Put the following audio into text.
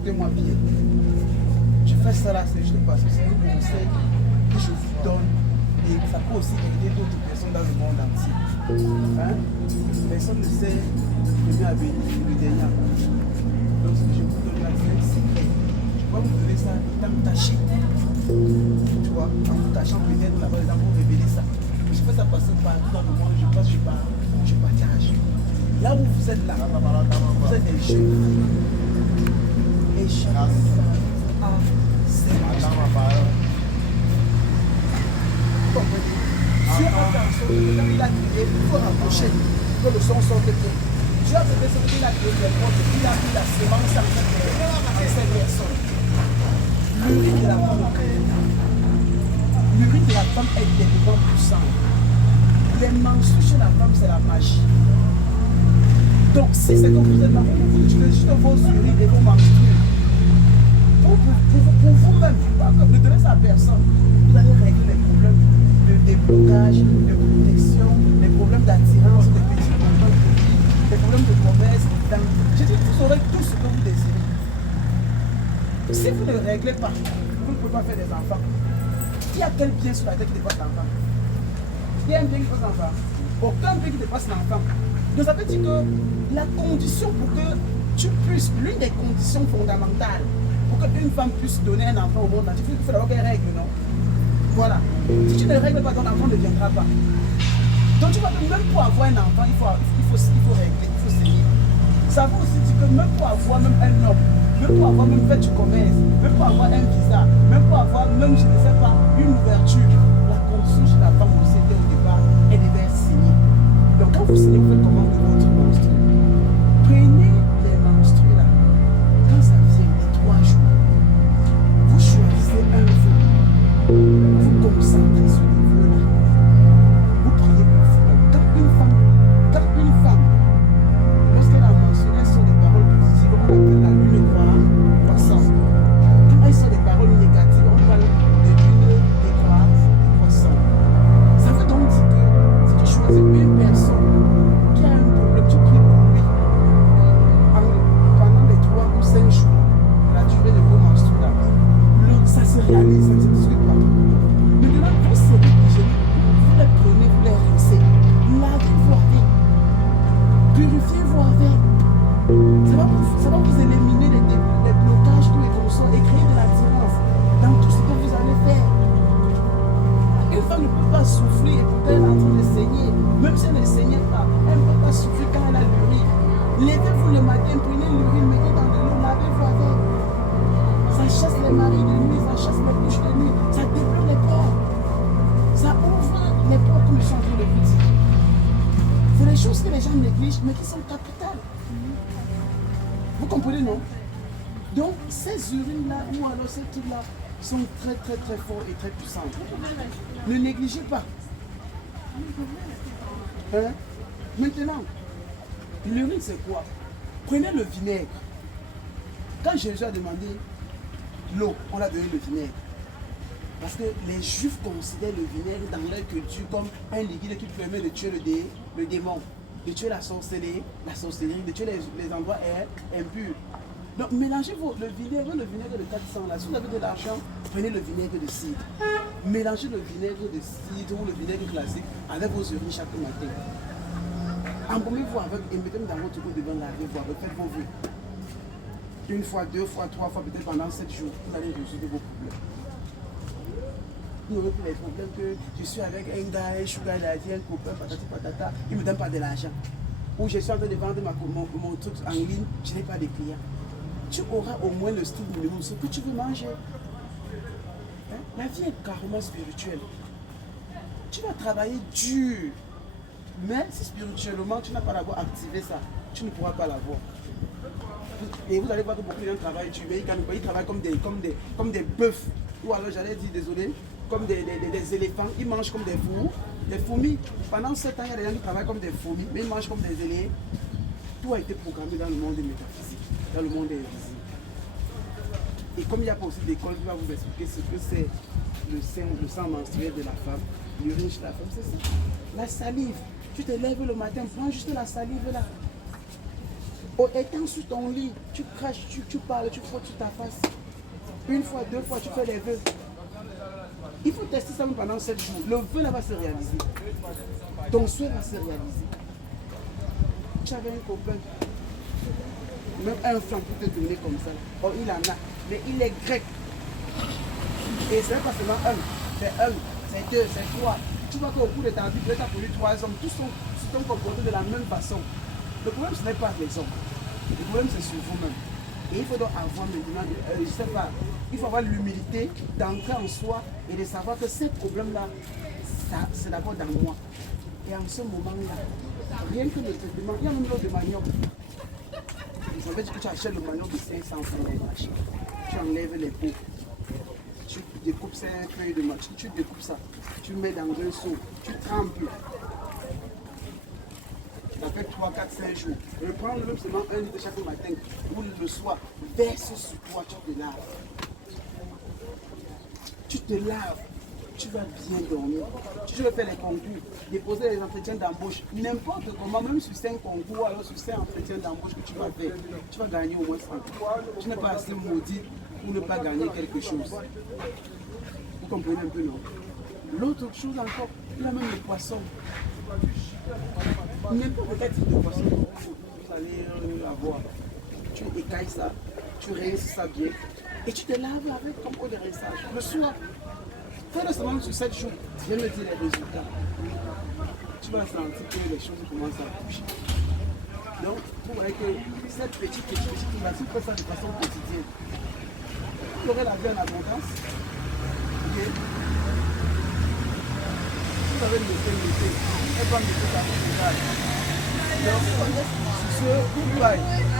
écoutez-moi bien. Je fais ça là, c'est juste parce que c'est un conseil que je vous donne et ça peut aussi aider d'autres personnes dans le monde entier. Hein? Personne ne sait le premier à venir, le dernier à partir. Donc ce que je vous donne là, c'est un secret. Je vais vous donner ça en me tâcher. Tu vois, en vous tâchant peut-être là-bas, les vous révéler ça. Je fais ça passer partout dans le monde, je passe, je partage. Là où vous êtes là, vous êtes des jeunes. Et chaque fois, c'est si un garçon, il a crié, il faut rapprocher, que le son sorte bien. Tu as peut-être ce qu'il a créé des portes, il a mis la sémence à cette personne. L'urine de la femme, l'urine de la femme est tellement puissante. Les menstrues chez la femme, c'est la magie. Donc, si c'est que vous êtes là, vous utilisez juste vos urines et vos menstrues. Pour vous-même, ne donnez ça à personne. Vous allez régler les problèmes de déblocage, de protection, les problèmes d'attirance, les petits problèmes de vie, les problèmes de promesse. Je dis, vous aurez tout ce que vous désirez. Si vous ne le réglez pas, vous ne pouvez pas faire des enfants. Il y a quel bien sur la tête qui dépasse l'enfant? Il y a un bien qui dépasse l'enfant. Aucun bien qui dépasse l'enfant. Donc ça veut dire que la condition pour que tu puisses, l'une des conditions fondamentales pour qu'une femme puisse donner un enfant au monde entier, il faut d'abord qu'elle règle, non? Voilà. Si tu ne règles pas, ton enfant ne viendra pas. Donc tu vois que même pour avoir un enfant, il faut régler, il faut saigner. Ça veut aussi dire que même pour avoir même un homme, même pour avoir même fait du commerce, même pour avoir un visa, même pour avoir même, je ne sais pas, une ouverture, la condition chez la femme aussi était au départ, elle devait saigner. Donc quand vous saignez, vous faites comment de votre menstru? Prenez les menstrues là. Quand ça vient de 3 jours, vous choisissez un vœu. Vous concentrez sur le vœu là. Vous priez pour vous. Quand une femme, lorsqu'elle a mentionné, elles sont des paroles positives, on appelle la lune croissante. Quand elles sont des paroles négatives, on parle de lune décroissante. Ça veut donc dire que si tu choisis une personne qui a un problème, tu pries pour lui pendant les 3 ou 5 jours, la durée de vos menstrues là, ça se réalise, ça ne se discute pas. Maintenant, vous serez obligés, vous les prenez, vous les rincez, lavez-vous avec, purifiez-vous avec. Ça va vous éliminer les blocages, tous les consorts et créer de l'attirance dans tout ce que vous allez faire. Une femme ne peut pas souffrir et pourtant elle est en train de saigner. Même si elle ne saignait pas, elle ne peut pas souffrir quand elle a l'urine. Levez-vous le matin, prenez l'urine, mettez dans de l'eau, lavez-vous avec. Ça chasse les maris de nuit, ça chasse les couches de nuit, ça débloque les portes. Ça ouvre les portes comme je suis en train de vous dire. C'est des choses que les gens négligent, mais qui sont capitales. Vous comprenez, non? Donc, ces urines-là, ou alors ces trucs-là, sont très très très forts et très puissants. Ne négligez pas. Hein? Maintenant, l'urine c'est quoi? Prenez le vinaigre. Quand Jésus a demandé l'eau, on a donné le vinaigre. Parce que les Juifs considèrent le vinaigre dans leur culture comme un liquide qui permet de tuer le démon, de tuer la sorcellerie, de tuer les endroits impurs. Donc mélangez le vinaigre de 400 là. Si vous avez de l'argent, prenez le vinaigre de cidre. Mélangez le vinaigre de cidre ou le vinaigre classique avec vos urines chaque matin. Embaumez-vous avec et mettez-le dans votre eau devant lavez-vous avec, faites vos vœux. 1 fois, 2 fois, 3 fois, peut-être pendant 7 jours, vous allez résoudre vos problèmes. Vous n'aurez plus les problèmes que je suis avec un gars, un sugar daddy, un copain, patati patata, il ne me donne pas de l'argent. Ou je suis en train de vendre mon truc en ligne, je n'ai pas de clients. Tu auras au moins le strict minimum, ce que tu veux manger. Hein? La vie est carrément spirituelle. Tu vas travailler dur. Mais si spirituellement tu n'as pas l'avoir activé ça, tu ne pourras pas l'avoir. Et vous allez voir que beaucoup de gens travaillent dur, mais ils travaillent comme des bœufs. Ou alors j'allais dire, désolé, comme des éléphants. Ils mangent comme des fourmis. Pendant 7 ans, il y a des gens qui travaillent comme des fourmis, mais ils mangent comme des éléphants. Tout a été programmé dans le monde des métaphysiques, dans le monde des invisibles. Et comme il y a pas aussi d'école qui va vous expliquer ce que c'est le sang menstruel de la femme, l'urine chez la femme, c'est ça. La salive. Tu te lèves le matin, prends juste la salive là. Étant sur ton lit, tu craches, tu parles, tu frottes sur ta face. Une fois, deux fois, tu fais les vœux. Il faut tester ça pendant 7 jours. Le vœu là va se réaliser. Ton souhait va se réaliser. Tu avais un copain, même un franc pour te donner comme ça. Oh, il en a, mais il est grec. Et ce n'est pas seulement un, c'est un, c'est deux, c'est trois. Tu vois qu'au bout de ta vie, tu as connu 3 hommes, tous sont comportés de la même façon. Le problème, ce n'est pas les hommes. Le problème, c'est sur vous-même. Et il faut donc avoir maintenant, je ne sais pas, il faut avoir l'humilité d'entrer en soi et de savoir que ces problèmes-là, c'est d'abord dans moi. Et en ce moment-là, rien que le traitement, il y a même l'eau de manioc. Ça veut dire que tu achètes le manioc de 500 francs au marché. Tu enlèves les peaux. Tu découpes ces feuilles de match, tu découpes ça, tu mets dans un seau, tu trempes. Ça fait 3, 4, 5 jours. Reprends même seulement 1 litre chaque matin ou le soir. Verse sur toi, tu te laves. Tu te laves, tu vas bien dormir. Tu veux faire les concours, déposer les entretiens d'embauche. N'importe comment, même sur 5 concours, alors sur 5 entretiens d'embauche que tu vas faire, tu vas gagner au moins 100. Tu n'es pas assez maudit pour ne pas gagner quelque chose. Vous comprenez un peu, non? L'autre chose encore, il y a même les poissons. N'importe quel type de poisson que vous allez avoir. Tu écailles ça, tu rinces ça bien et tu te laves avec comme eau de rinçage. Le soir, fais-le seulement sur 7 jours, viens me dire les résultats. Tu vas sentir que les choses commencent à bouger. Donc, vous voyez que cette petite là, si vous faites ça de façon quotidienne, vous aurez la vie en abondance. Okay? Vous avez le elle va me faire ça. Donc, sur ce, goodbye.